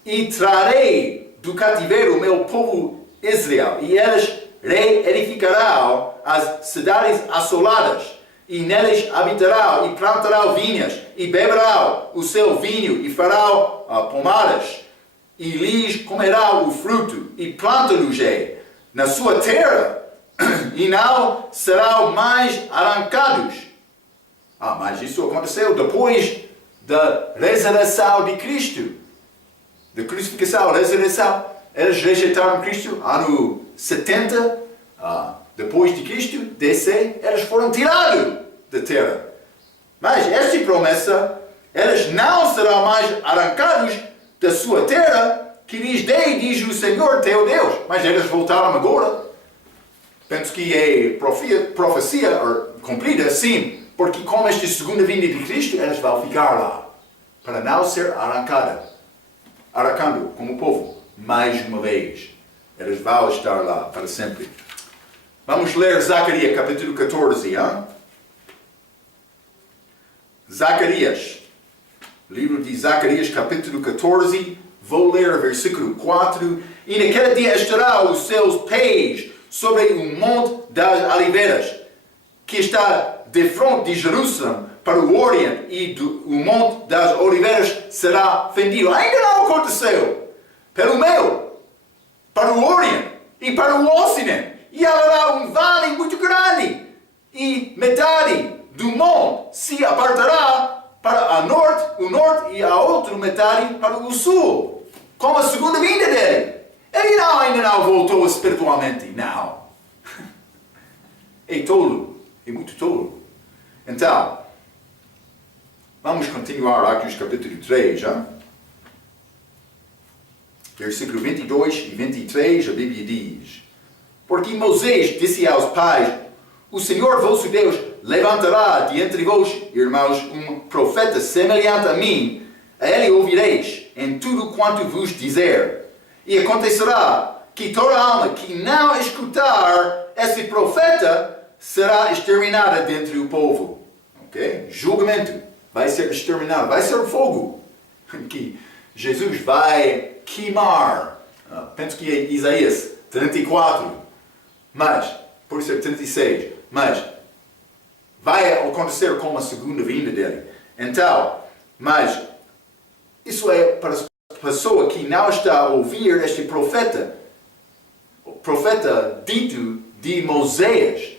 E trarei do cativeiro o meu povo Israel, e eles reedificarão as cidades assoladas, e neles habitarão, e plantarão vinhas, e beberão o seu vinho, e farão pomadas, e lhes comerão o fruto, e plantá-los na sua terra, e não serão mais arrancados. Mas isso aconteceu depois da ressurreição de Cristo. Da crucificação, ressurreição. Eles rejeitaram Cristo ano 70, depois de Cristo descer, eles foram tirados da terra. Mas esta promessa, eles não serão mais arrancados da sua terra, que lhes dei, diz o Senhor teu Deus. Mas eles voltaram agora. Penso que é profecia cumprida, sim, porque com esta segunda vinda de Cristo, eles vão ficar lá, para não ser arrancando como povo, mais uma vez. Eles vão estar lá para sempre. Vamos ler Zacarias, capítulo 14, Zacarias, livro de Zacarias, capítulo 14, vou ler o versículo 4. E naquele dia estarão os seus pés sobre o monte das oliveiras, que está de frente de Jerusalém para o oriente, e o monte das oliveiras será fendido. Ainda não aconteceu. Pelo meio, para o oriente e para o ocidente. E haverá um vale muito grande, e metade do monte se apartará para o norte, e a outra metade para o sul, como a segunda vinda dele. Ele ainda não voltou espiritualmente, não. É tolo, é muito tolo. Então, vamos continuar aqui no capítulo 3, Versículo 22 e 23, a Bíblia diz: Porque Moisés disse aos pais: O Senhor vosso Deus levantará de entre vós, irmãos, um profeta semelhante a mim. A ele ouvireis. em tudo quanto vos dizer. E acontecerá que toda alma que não escutar esse profeta será exterminada dentre o povo. Ok? Julgamento. Vai ser exterminado. Vai ser fogo. Que Jesus vai queimar. Penso que é Isaías 34. Mas, por ser 36. Mas, vai acontecer com a segunda vinda dele. Então, mas, isso é para a pessoa que não está a ouvir este profeta. O profeta dito de Moisés.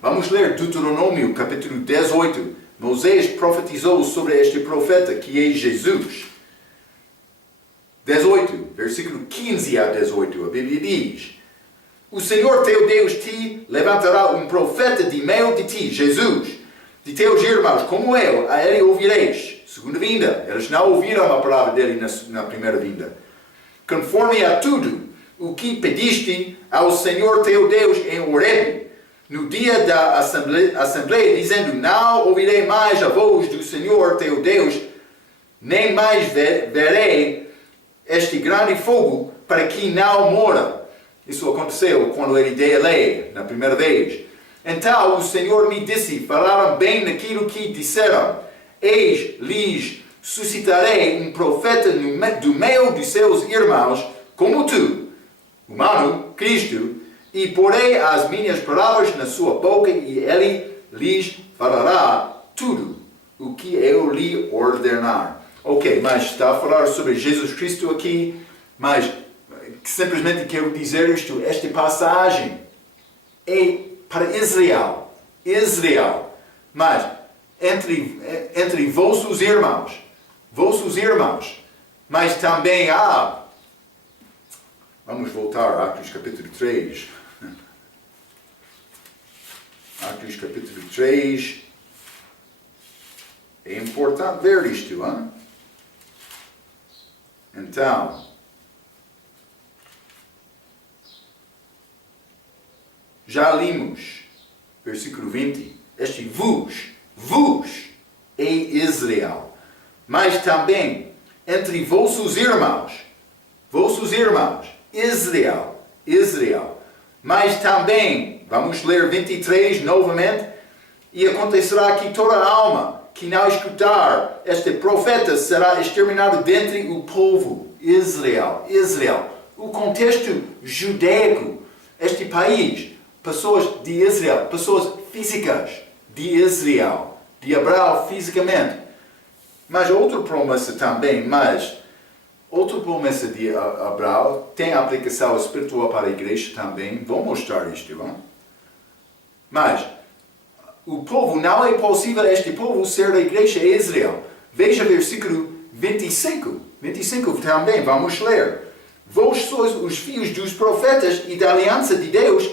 Vamos ler Deuteronômio, capítulo 18. Moisés profetizou sobre este profeta, que é Jesus. 18, versículo 15 a 18, a Bíblia diz: O Senhor teu Deus te levantará um profeta de meio de ti, Jesus, de teus irmãos, como eu, a ele ouvireis. Segunda vinda, eles não ouviram a palavra dele na primeira vinda. Conforme a tudo o que pediste ao Senhor teu Deus em Horebe, no dia da assembleia, dizendo: Não ouvirei mais a voz do Senhor teu Deus, nem mais verei este grande fogo, para que não mora. Isso aconteceu quando ele deu a lei, na primeira vez. Então o Senhor me disse: Falaram bem naquilo que disseram. Eis, lhes suscitarei um profeta do meio de seus irmãos, como tu, humano, Cristo, e porei as minhas palavras na sua boca, e ele lhes falará tudo o que eu lhe ordenar. Ok, mas está a falar sobre Jesus Cristo aqui, mas simplesmente quero dizer isto: esta passagem é para Israel. Mas entre vossos irmãos, mas também há, vamos voltar a Atos capítulo 3, Atos capítulo 3, é importante ver isto, hein? Então, já limos, versículo 20, este vos é Israel, mas também entre vossos irmãos, Israel, mas também, vamos ler 23 novamente, e acontecerá que toda alma que não escutar este profeta será exterminado dentre o povo. Israel, o contexto judaico, este país, pessoas de Israel, pessoas físicas de Israel, de Abraão fisicamente. Mas outra promessa também, outra promessa de Abraão tem aplicação espiritual para a igreja também. Vou mostrar isto, não? Mas o povo, não é possível este povo ser a igreja de Israel. Veja versículo 25 também, vamos ler. Vós sois os filhos dos profetas e da aliança de Deus,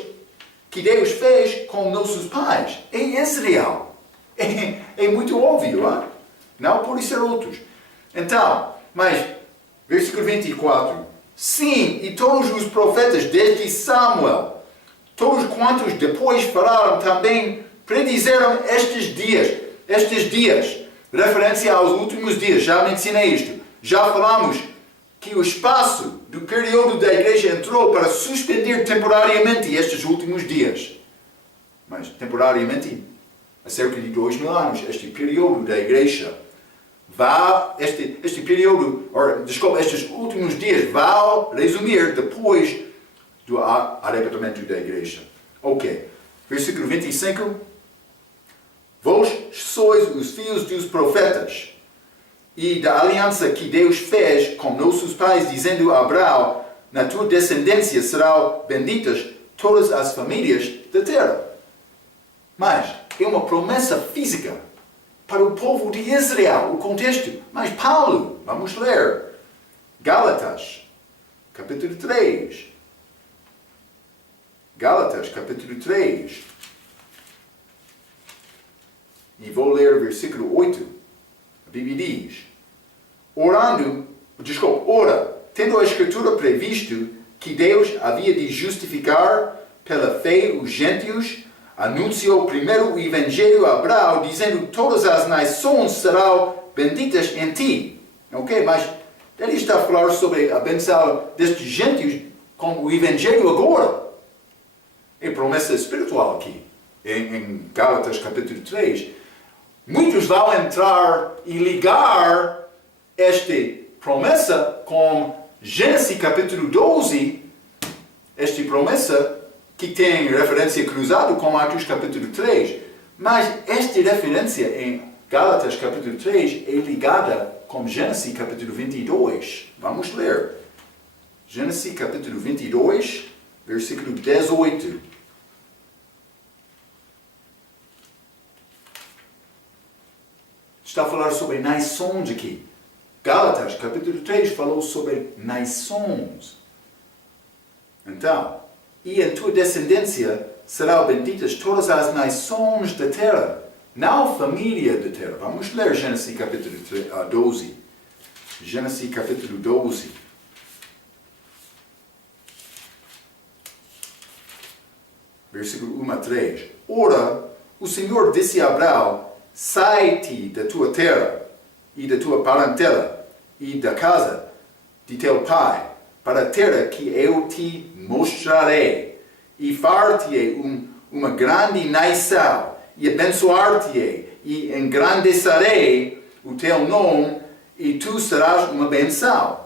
que Deus fez com nossos pais. É Israel. É muito óbvio, hein? Não pode ser outros. Então, mas, versículo 24. Sim, e todos os profetas desde Samuel, todos quantos depois falaram também, predizeram estes dias, referência aos últimos dias, já mencionei isto. Já falamos que o espaço do período da igreja entrou para suspender temporariamente estes últimos dias. Mas temporariamente, há cerca de 2000 anos, este período da igreja estes últimos dias vão resumir depois do arrebatamento da igreja. Ok, versículo 25. Vós sois os filhos dos profetas e da aliança que Deus fez com nossos pais, dizendo a Abraão: na tua descendência serão benditas todas as famílias da terra. Mas é uma promessa física para o povo de Israel, o contexto. Mas Paulo, vamos ler, Gálatas, capítulo 3. Gálatas, capítulo 3. E vou ler o versículo 8. A Bíblia diz: ora, tendo a Escritura previsto que Deus havia de justificar pela fé os gentios, anunciou primeiro o Evangelho a Abraão, dizendo: todas as nações serão benditas em ti. Ok? Mas ele está a falar sobre a benção destes gentios com o Evangelho agora. É promessa espiritual aqui, em Gálatas capítulo 3. Muitos vão entrar e ligar esta promessa com Gênesis capítulo 12, esta promessa que tem referência cruzada com Atos capítulo 3. Mas esta referência em Gálatas capítulo 3 é ligada com Gênesis capítulo 22. Vamos ler. Gênesis capítulo 22, versículo 18. Está a falar sobre nações aqui. Gálatas capítulo 3 falou sobre nações. Então, e em tua descendência serão benditas todas as nações da terra, não família da terra. Vamos ler Gênesis capítulo 12. Gênesis capítulo 12. Versículo 1 a 3. Ora, o Senhor disse a Abraão: sai-te da tua terra e da tua parentela e da casa de teu pai, para a terra que eu te mostrarei, e far-te-ei uma grande nação, e abençoar-te-ei, e engrandecerei o teu nome, e tu serás uma benção.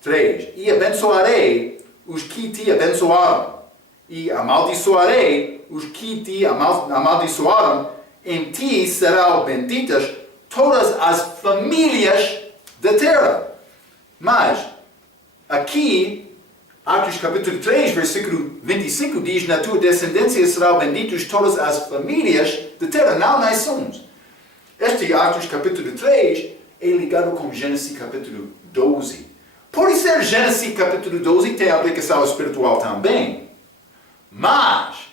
3. E abençoarei os que te abençoaram, e amaldiçoarei os que te amaldiçoaram. Em ti serão benditas todas as famílias da terra. Mas, aqui, Atos capítulo 3, versículo 25, diz: na tua descendência serão benditas todas as famílias da terra, não nações. Este Atos capítulo 3 é ligado com Gênesis capítulo 12. Por ser Gênesis capítulo 12 tem aplicação espiritual também. Mas,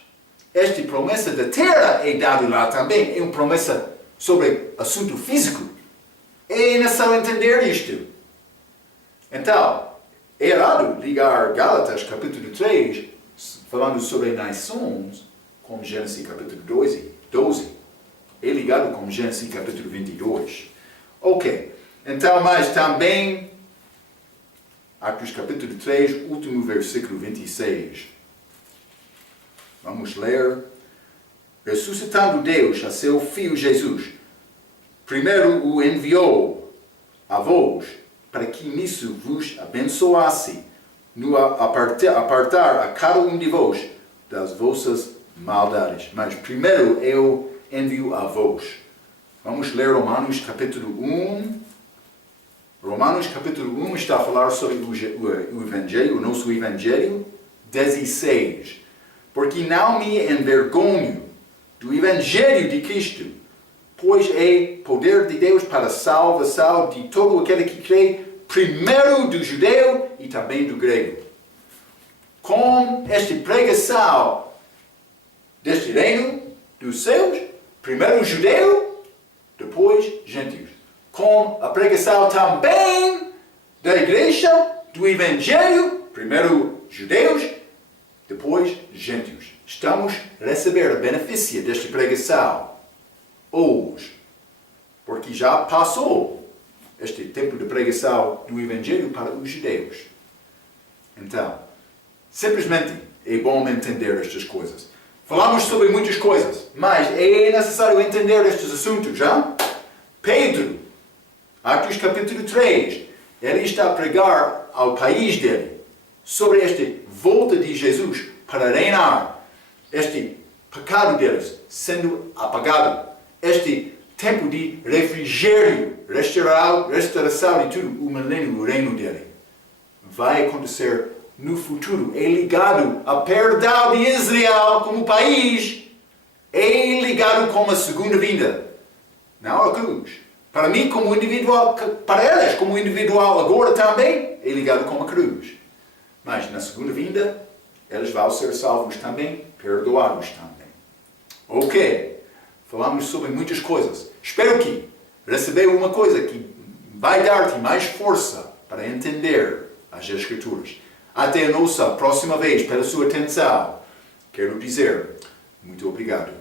esta promessa da terra é dada lá também. É uma promessa sobre assunto físico. É necessário entender isto. Então, é errado ligar Gálatas capítulo 3, falando sobre nações, com Gênesis capítulo 12. É ligado com Gênesis capítulo 22. Ok. Então, mas também, Atos capítulo 3, último versículo 26. Vamos ler. Ressuscitando Deus a seu Filho Jesus, primeiro o enviou a vós, para que nisso vos abençoasse, no apartar a cada um de vós das vossas maldades. Mas primeiro eu envio a vós. Vamos ler Romanos capítulo 1. Romanos capítulo 1 está a falar sobre o Evangelho, o nosso Evangelho 16. Porque não me envergonho do Evangelho de Cristo, pois é poder de Deus para a salvação de todo aquele que crê, primeiro do judeu e também do grego. Com esta pregação deste reino dos céus, primeiro o judeu, depois gentios. Com a pregação também da igreja, do Evangelho, primeiro judeus, depois gentios. Estamos a receber a benefício desta pregação hoje, porque já passou este tempo de pregação do Evangelho para os judeus. Então, simplesmente é bom entender estas coisas. Falamos sobre muitas coisas, mas é necessário entender estes assuntos, já? Pedro, Atos capítulo 3, ele está a pregar ao país dele sobre esta volta de Jesus para reinar, este pecado deles sendo apagado, este tempo de refrigério, restauração de tudo, o milênio, o reino dele, vai acontecer no futuro. É ligado à perdão de Israel como país, é ligado com a segunda vinda, não a cruz. Para mim, como individual, para eles, como individual agora também, é ligado com a cruz. Mas na segunda vinda, eles vão ser salvos também, perdoados também. Ok, falamos sobre muitas coisas. Espero que recebeu uma coisa que vai dar-te mais força para entender as Escrituras. Até a nossa próxima vez, pela sua atenção. Quero dizer, muito obrigado.